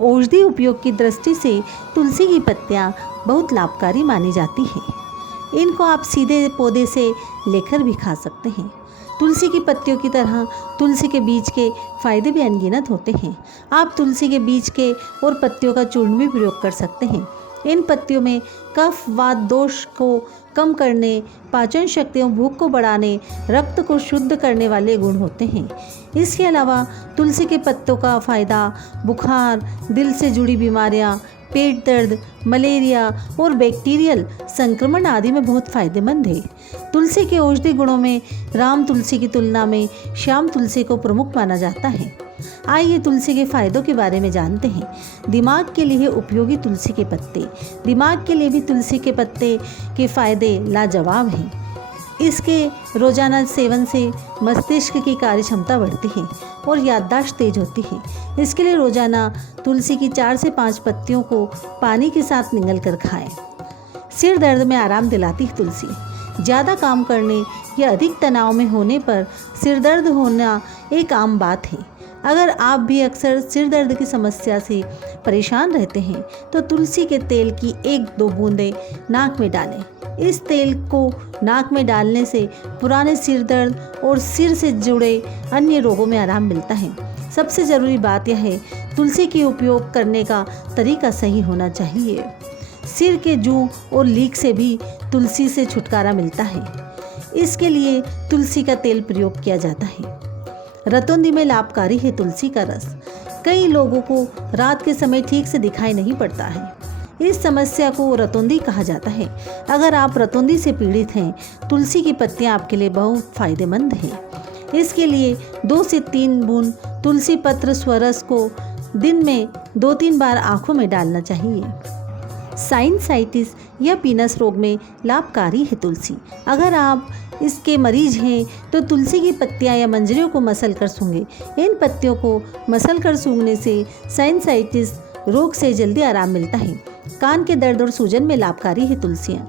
औषधि उपयोग की दृष्टि से तुलसी की पत्तियाँ बहुत लाभकारी मानी जाती है। इनको आप सीधे पौधे से लेकर भी खा सकते हैं। तुलसी की पत्तियों की तरह तुलसी के बीज के फायदे भी अनगिनत होते हैं। आप तुलसी के बीज के और पत्तियों का चूर्ण भी प्रयोग कर सकते हैं। इन पत्तियों में कफ वात दोष को कम करने, पाचन शक्ति और भूख को बढ़ाने, रक्त को शुद्ध करने वाले गुण होते हैं। इसके अलावा तुलसी के पत्तों का फ़ायदा बुखार, दिल से जुड़ी बीमारियां, पेट दर्द, मलेरिया और बैक्टीरियल संक्रमण आदि में बहुत फ़ायदेमंद है। तुलसी के औषधि गुणों में राम तुलसी की तुलना में श्याम तुलसी को प्रमुख माना जाता है। आइए तुलसी के फायदों के बारे में जानते हैं। दिमाग के लिए उपयोगी तुलसी के पत्ते। दिमाग के लिए भी तुलसी के पत्ते के फायदे लाजवाब हैं। इसके रोजाना सेवन से मस्तिष्क की कार्य क्षमता बढ़ती है और याददाश्त तेज होती है। इसके लिए रोजाना तुलसी की 4 से 5 पत्तियों को पानी के साथ निगल कर खाएं। सिर दर्द में आराम दिलाती है तुलसी। ज़्यादा काम करने या अधिक तनाव में होने पर सिर दर्द होना एक आम बात है। अगर आप भी अक्सर सिर दर्द की समस्या से परेशान रहते हैं तो तुलसी के तेल की 1-2 बूंदें नाक में डालें। इस तेल को नाक में डालने से पुराने सिर दर्द और सिर से जुड़े अन्य रोगों में आराम मिलता है। सबसे ज़रूरी बात यह है तुलसी के उपयोग करने का तरीका सही होना चाहिए। सिर के जूं और लीक से भी तुलसी से छुटकारा मिलता है। इसके लिए तुलसी का तेल प्रयोग किया जाता है। रतौंधी में लाभकारी है तुलसी का रस। कई लोगों को रात के समय ठीक से दिखाई नहीं पड़ता है। इस समस्या को रतौंधी कहा जाता है। अगर आप रतौंधी से पीड़ित हैं, तुलसी की पत्तियां आपके लिए बहुत फायदेमंद हैं। इसके लिए 2 से 3 बूंद तुलसी पत्र स्वरस को दिन में 2-3 बार आँखों में डालना चाहिए। साइनसाइटिस या पीनस रोग में लाभकारी है तुलसी। अगर आप इसके मरीज हैं तो तुलसी की पत्तियां या मंजरियों को मसल कर सूंघें। इन पत्तियों को मसल कर सूंघने से साइनसाइटिस रोग से जल्दी आराम मिलता है। कान के दर्द और सूजन में लाभकारी है तुलसियाँ।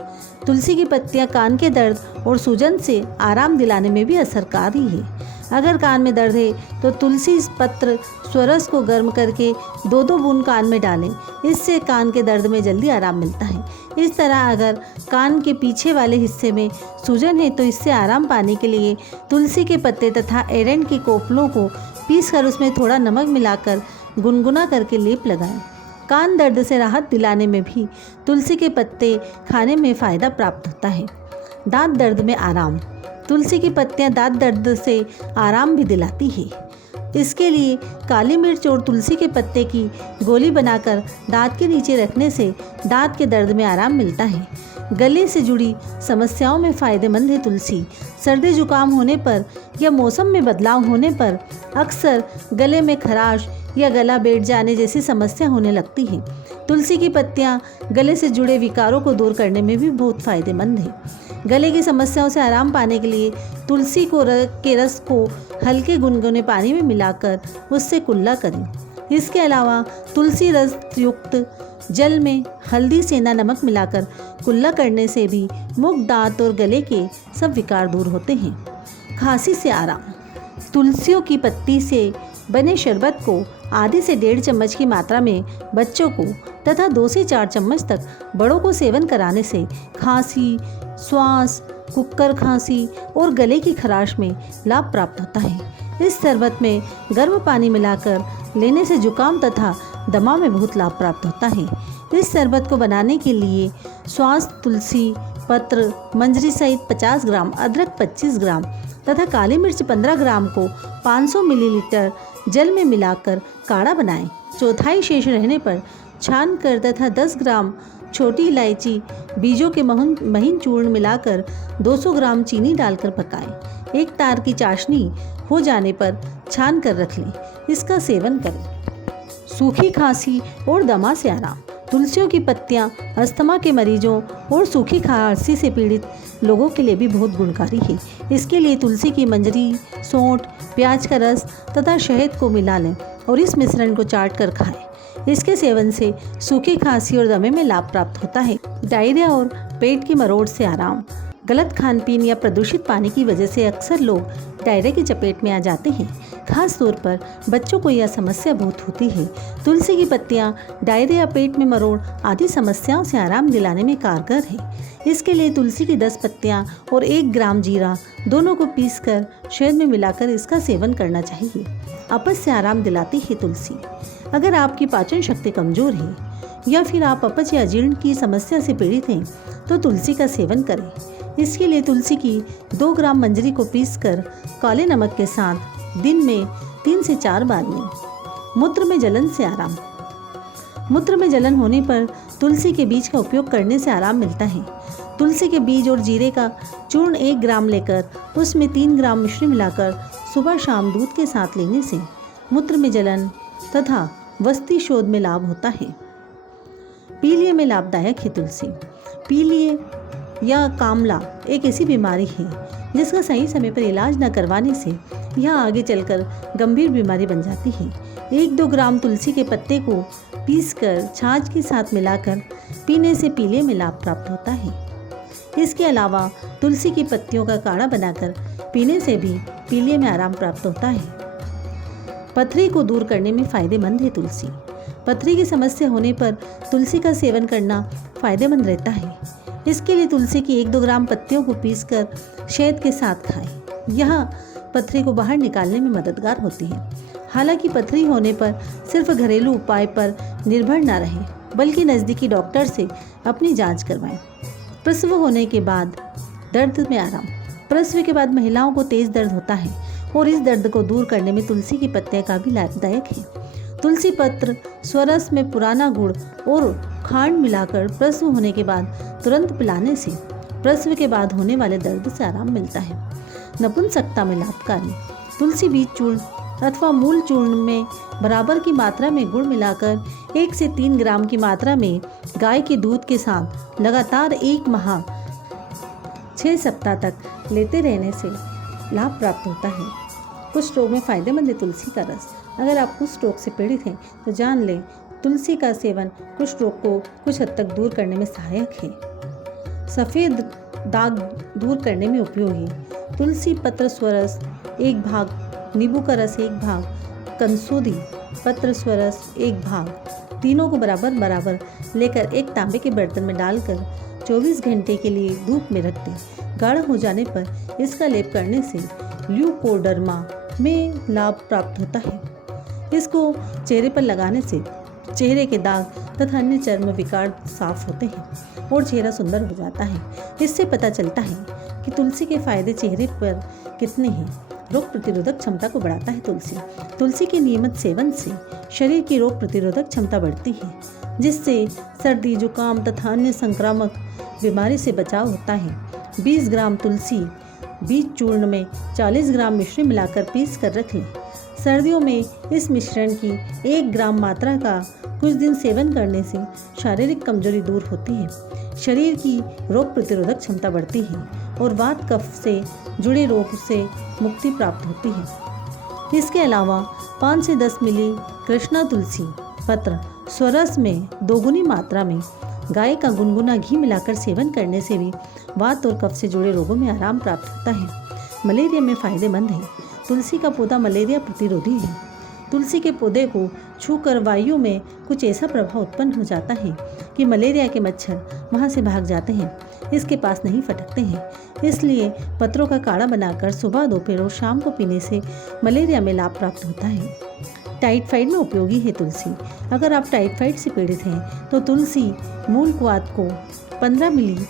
तुलसी की पत्तियां कान के दर्द और सूजन से आराम दिलाने में भी असरकारी है। अगर कान में दर्द है तो तुलसी पत्र स्वरस को गर्म करके 2-2 बूंद कान में डालें। इससे कान के दर्द में जल्दी आराम मिलता है। इस तरह अगर कान के पीछे वाले हिस्से में सूजन है तो इससे आराम पाने के लिए तुलसी के पत्ते तथा एरंड की कोपलों को पीसकर उसमें थोड़ा नमक मिलाकर गुनगुना करके लेप लगाएं। कान दर्द से राहत दिलाने में भी तुलसी के पत्ते खाने में फ़ायदा प्राप्त होता है। दांत दर्द में आराम। तुलसी की पत्तियां दांत दर्द से आराम भी दिलाती है। इसके लिए काली मिर्च और तुलसी के पत्ते की गोली बनाकर दांत के नीचे रखने से दांत के दर्द में आराम मिलता है। गले से जुड़ी समस्याओं में फ़ायदेमंद है तुलसी। सर्दी जुकाम होने पर या मौसम में बदलाव होने पर अक्सर गले में खराश या गला बैठ जाने जैसी समस्या होने लगती है। तुलसी की पत्तियां गले से जुड़े विकारों को दूर करने में भी बहुत फ़ायदेमंद है। गले की समस्याओं से आराम पाने के लिए तुलसी के रस को हल्के गुनगुने पानी में मिलाकर उससे कुल्ला करें। इसके अलावा तुलसी रस युक्त जल में हल्दी, सेंधा नमक मिलाकर कुल्ला करने से भी मुख, दांत और गले के सब विकार दूर होते हैं। खांसी से आराम। तुलसियों की पत्ती से बने शरबत को आधे से 1.5 चम्मच की मात्रा में बच्चों को तथा 2 से 4 चम्मच तक बड़ों को सेवन कराने से खांसी, श्वास, कुक्कर खांसी और गले की खराश में लाभ प्राप्त होता है। इस शरबत में गर्म पानी मिलाकर लेने से जुकाम तथा दमा में बहुत लाभ प्राप्त होता है। इस शरबत को बनाने के लिए श्वास, तुलसी पत्र, मंजरी सहित 50 ग्राम, अदरक 25 ग्राम तथा काली मिर्च 15 ग्राम को 500 मिलीलीटर जल में मिलाकर काढ़ा बनाएं। चौथाई शेष रहने पर छान कर तथा 10 ग्राम छोटी इलायची बीजों के महीन चूर्ण मिलाकर 200 ग्राम चीनी डालकर पकाएं। एक तार की चाशनी हो जाने पर छान कर रख लें। इसका सेवन करें। सूखी खांसी और दमा से आराम। तुलसियों की पत्तियां अस्थमा के मरीजों और सूखी खांसी से पीड़ित लोगों के लिए भी बहुत गुणकारी है। इसके लिए तुलसी की मंजरी, सौंठ, प्याज का रस तथा शहद को मिला लें और इस मिश्रण को चाट कर खाएं। इसके सेवन से सूखी खांसी और दमे में लाभ प्राप्त होता है। डायरिया और पेट की मरोड़ से आराम। गलत खान पीन या प्रदूषित पानी की वजह से अक्सर लोग डायरिया की चपेट में आ जाते हैं। खास तौर पर बच्चों को यह समस्या बहुत होती है। तुलसी की पत्तियां डायरिया, पेट में मरोड़ आदि समस्याओं से आराम दिलाने में कारगर है। इसके लिए तुलसी की 10 पत्तियां और 1 ग्राम जीरा दोनों को पीसकर शहद में मिलाकर इसका सेवन करना चाहिए। अपच से आराम दिलाती है तुलसी। अगर आपकी पाचन शक्ति कमजोर है या फिर आप अपच या अजीर्ण की समस्या से पीड़ित हैं तो तुलसी का सेवन करें। इसके लिए तुलसी की 2 ग्राम मंजरी को पीसकर काले नमक के साथ दिन में 3 से 4 बार लें। मूत्र में जलन से आराम। मूत्र में जलन होने पर तुलसी के बीज का उपयोग करने से आराम मिलता है। तुलसी के बीज और जीरे का चूर्ण 1 ग्राम लेकर उसमें 3 ग्राम मिश्री मिलाकर सुबह शाम दूध के साथ लेने से मूत्र में जलन तथा वस्ती शोध में लाभ होता है। पीलिया में लाभदायक है तुलसी। पीलिया या कामला एक ऐसी बीमारी है जिसका सही समय पर इलाज न करवाने से यह आगे चलकर गंभीर बीमारी बन जाती है। 1-2 ग्राम तुलसी के पत्ते को पीसकर छाछ के साथ मिलाकर पीने से पीलिया में लाभ प्राप्त होता है। इसके अलावा तुलसी की पत्तियों का काढ़ा बनाकर पीने से भी पीलिया में आराम प्राप्त होता है। पथरी को दूर करने में फायदेमंद है तुलसी। पथरी की समस्या होने पर तुलसी का सेवन करना फायदेमंद रहता है। इसके लिए तुलसी की 1-2 ग्राम पत्तियों को पीसकर शहद के साथ खाएं। यह पथरी को बाहर निकालने में मददगार होती है। हालांकि पथरी होने पर सिर्फ घरेलू उपाय पर निर्भर न रहें, बल्कि नज़दीकी डॉक्टर से अपनी जांच करवाएं। प्रसव होने के बाद दर्द में आराम। प्रसव के बाद महिलाओं को तेज दर्द होता है और इस दर्द को दूर करने में तुलसी की पत्तियां काफी लाभदायक है। तुलसी पत्र स्वरस में पुराना गुड़ और खांड मिलाकर प्रसव होने के बाद तुरंत पिलाने से प्रसव के बाद होने वाले दर्द से आराम मिलता है। नपुंसकता में लाभकारी। तुलसी बीज चूर्ण अथवा मूल चूर्ण में बराबर की मात्रा में गुड़ मिलाकर 1 से 3 ग्राम की मात्रा में गाय के दूध के साथ लगातार 1 माह 6 सप्ताह तक लेते रहने से लाभ प्राप्त होता है। कुष्ठ रोग में फायदेमंद है तुलसी का रस। अगर आप कुष्ठ रोग से पीड़ित हैं तो जान लें तुलसी का सेवन कुष्ठ रोग को कुछ हद तक दूर करने में सहायक है। सफ़ेद दाग दूर करने में उपयोगी। तुलसी पत्र स्वरस 1 भाग, नींबू का रस 1 भाग, कंसोदी पत्र स्वरस 1 भाग, तीनों को बराबर बराबर लेकर एक तांबे के बर्तन में डालकर 24 घंटे के लिए धूप में रख दें। गाढ़ा हो जाने पर इसका लेप करने से ल्यूकोडर्मा में लाभ प्राप्त होता है। इसको चेहरे पर लगाने से चेहरे के दाग तथा अन्य चर्म विकार साफ होते हैं और चेहरा सुंदर हो जाता है। इससे पता चलता है कि तुलसी के फायदे चेहरे पर कितने हैं। रोग प्रतिरोधक क्षमता को बढ़ाता है तुलसी। तुलसी के नियमित सेवन से शरीर की रोग प्रतिरोधक क्षमता बढ़ती है, जिससे सर्दी, जुकाम तथा अन्य संक्रामक बीमारी से बचाव होता है। 20 ग्राम तुलसी बीज चूर्ण में 40 ग्राम मिश्री मिलाकर पीस कर रख लें। सर्दियों में इस मिश्रण की 1 ग्राम मात्रा का कुछ दिन सेवन करने से शारीरिक कमजोरी दूर होती है, शरीर की रोग प्रतिरोधक क्षमता बढ़ती है और वात कफ से जुड़े रोग से मुक्ति प्राप्त होती है। इसके अलावा 5 से 10 मिली कृष्णा तुलसी पत्र स्वरस में 2 गुनी मात्रा में गाय का गुनगुना घी मिलाकर सेवन करने से भी वात और कफ से जुड़े रोगों में आराम प्राप्त होता है। मलेरिया में फायदेमंद है। तुलसी का पौधा मलेरिया प्रतिरोधी है। तुलसी के पौधे को छूकर वायु में कुछ ऐसा प्रभाव उत्पन्न हो जाता है कि मलेरिया के मच्छर वहां से भाग जाते हैं, इसके पास नहीं फटकते हैं। इसलिए पत्रों का काढ़ा बनाकर सुबह, दोपहर और शाम को पीने से मलेरिया में लाभ प्राप्त होता है। टाइफाइड में उपयोगी है तुलसी। अगर आप टाइफाइड से पीड़ित हैं तो तुलसी मूल क्वाथ को 15 मिली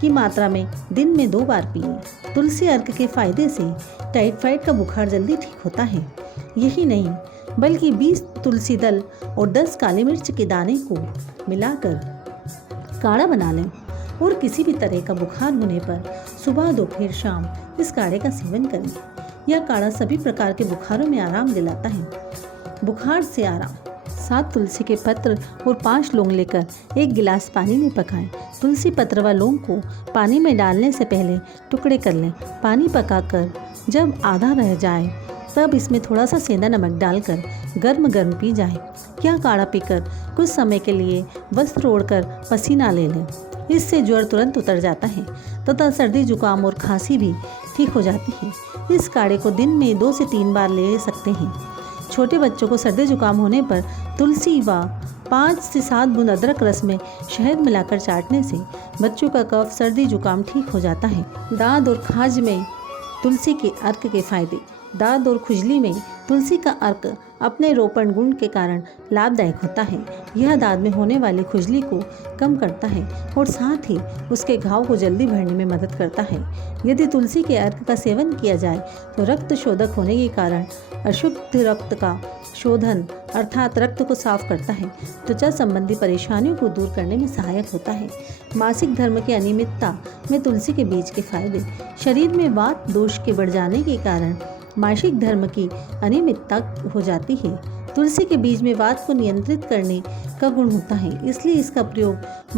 की मात्रा में दिन में 2 बार पिए। तुलसी अर्क के फायदे से टाइफाइड का बुखार जल्दी ठीक होता है। यही नहीं बल्कि 20 तुलसी दल और 10 काली मिर्च के दाने को मिलाकर काढ़ा बना लें और किसी भी तरह का बुखार होने पर सुबह, दोपहर, शाम इस काढ़े का सेवन करें। यह काढ़ा सभी प्रकार के बुखारों में आराम दिलाता है। बुखार से आराम। 7 तुलसी के पत्र और 5 लौंग लेकर 1 गिलास पानी में पकाएं। तुलसी पत्र व लौंग को पानी में डालने से पहले टुकड़े कर लें। पानी पकाकर जब आधा रह जाए तब इसमें थोड़ा सा सेंधा नमक डालकर गर्म गर्म पी जाए। यह काढ़ा पीकर कुछ समय के लिए वस्त्र ओढ़कर पसीना ले लें इससे ज्वर तुरंत उतर जाता है तथा सर्दी जुकाम और खांसी भी ठीक हो जाती है। इस काढ़े को दिन में 2 से 3 बार ले सकते हैं। छोटे बच्चों को सर्दी जुकाम होने पर तुलसी व 5 से 7 बूंद अदरक रस में शहद मिलाकर चाटने से बच्चों का कफ सर्दी जुकाम ठीक हो जाता है। दाद और खाज में तुलसी के अर्क के फायदे। दाद और खुजली में तुलसी का अर्क अपने रोपण गुण के कारण लाभदायक होता है। यह दाद में होने वाली खुजली को कम करता है और साथ ही उसके घाव को जल्दी भरने में मदद करता है। यदि तुलसी के अर्क का सेवन किया जाए तो रक्त शोधक होने के कारण अशुद्ध रक्त का शोधन अर्थात रक्त को साफ करता है। त्वचा संबंधी परेशानियों को दूर करने में सहायक होता है। मासिक धर्म की अनियमितता में तुलसी के बीज के फायदे। शरीर में वात दोष के बढ़ जाने के कारण मासिक धर्म की अनियमितता हो जाती है। तुलसी के बीज में वात को नियंत्रित करने का गुण होता है, इसलिए इसका प्रयोग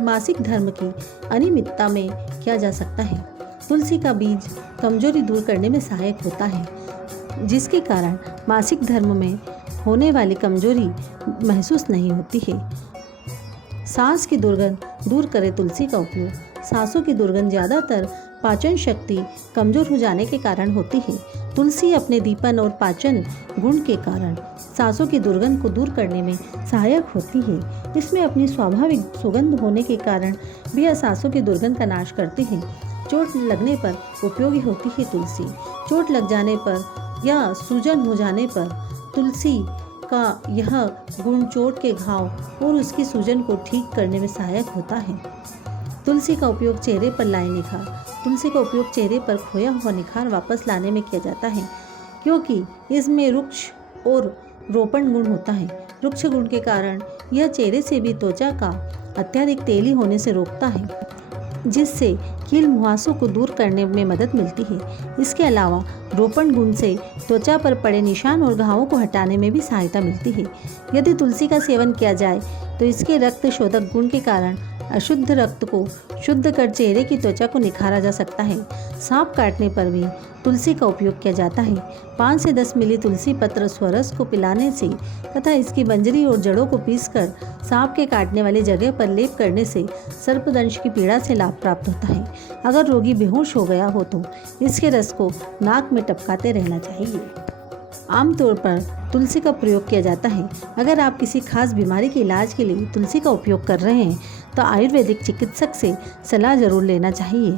मासिक धर्म की अनियमितता में किया जा सकता है। तुलसी का बीज कमजोरी दूर करने में सहायक होता है, जिसके कारण मासिक धर्म में होने वाली कमजोरी महसूस नहीं होती है। सांस की दुर्गंध दूर करे तुलसी का उपयोग। सांसों की दुर्गंध ज़्यादातर पाचन शक्ति कमजोर हो जाने के कारण होती है। तुलसी अपने दीपन और पाचन गुण के कारण सांसों की दुर्गंध को दूर करने में सहायक होती है। इसमें अपनी स्वाभाविक सुगंध होने के कारण भी यह सांसों की दुर्गंध का नाश करती है। चोट लगने पर उपयोगी होती है तुलसी। चोट लग जाने पर या सूजन हो जाने पर तुलसी का यह गुण चोट के घाव और उसकी सूजन को ठीक करने में सहायक होता है। तुलसी का उपयोग चेहरे पर लाए निखार। तुलसी का उपयोग चेहरे पर खोया हुआ निखार वापस लाने में किया जाता है, क्योंकि इसमें रुक्ष और रोपण गुण होता है। रुक्ष गुण के कारण यह चेहरे से भी त्वचा का अत्यधिक तेली होने से रोकता है, जिससे कील मुहासों को दूर करने में मदद मिलती है। इसके अलावा रोपण गुण से त्वचा पर पड़े निशान और घावों को हटाने में भी सहायता मिलती है। यदि तुलसी का सेवन किया जाए तो इसके रक्त शोधक गुण के कारण अशुद्ध रक्त को शुद्ध कर चेहरे की त्वचा को निखारा जा सकता है। सांप काटने पर भी तुलसी का उपयोग किया जाता है। 5 से 10 मिली तुलसी पत्र स्वरस को पिलाने से तथा इसकी बंजरी और जड़ों को पीसकर सांप के काटने वाली जगह पर लेप करने से सर्पदंश की पीड़ा से लाभ प्राप्त होता है। अगर रोगी बेहोश हो गया हो तो इसके रस को नाक में टपकाते रहना चाहिए। आमतौर पर तुलसी का प्रयोग किया जाता है। अगर आप किसी खास बीमारी के इलाज के लिए तुलसी का उपयोग कर रहे हैं तो आयुर्वेदिक चिकित्सक से सलाह जरूर लेना चाहिए।